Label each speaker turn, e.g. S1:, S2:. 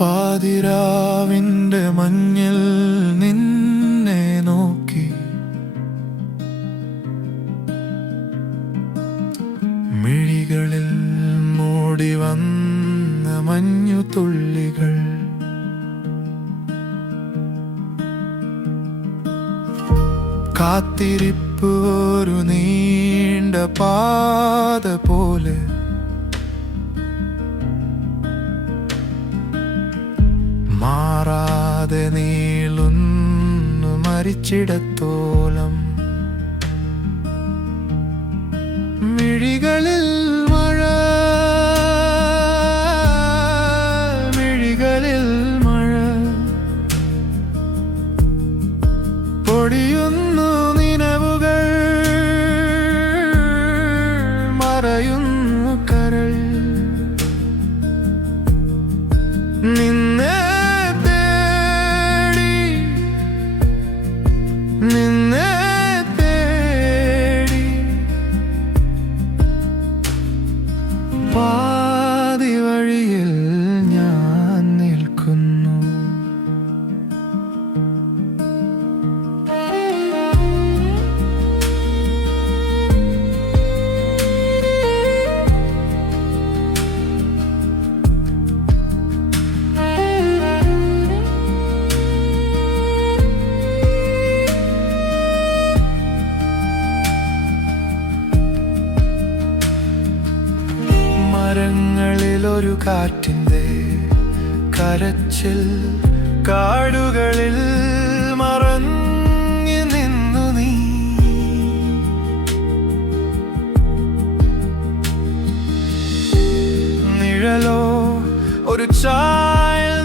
S1: പാതിരാവിന്റെ മഞ്ഞിൽ നിന്നെ നോക്കി. മിഴികളിൽ മൂടി വന്ന മഞ്ഞു തുള്ളികൾ. കാത്തിരിപ്പ് ഒരു നീണ്ട പാത പോലെ മാറാതെ നീളുന്നു മരിച്ചിടത്തോളം മിഴികളിൽ ഒരു കാറ്റിന്റെ കരച്ചിൽ കാടുകളിൽ മറഞ്ഞു നിന്നു നീ. നിഴലോ ഒരു ചായൽ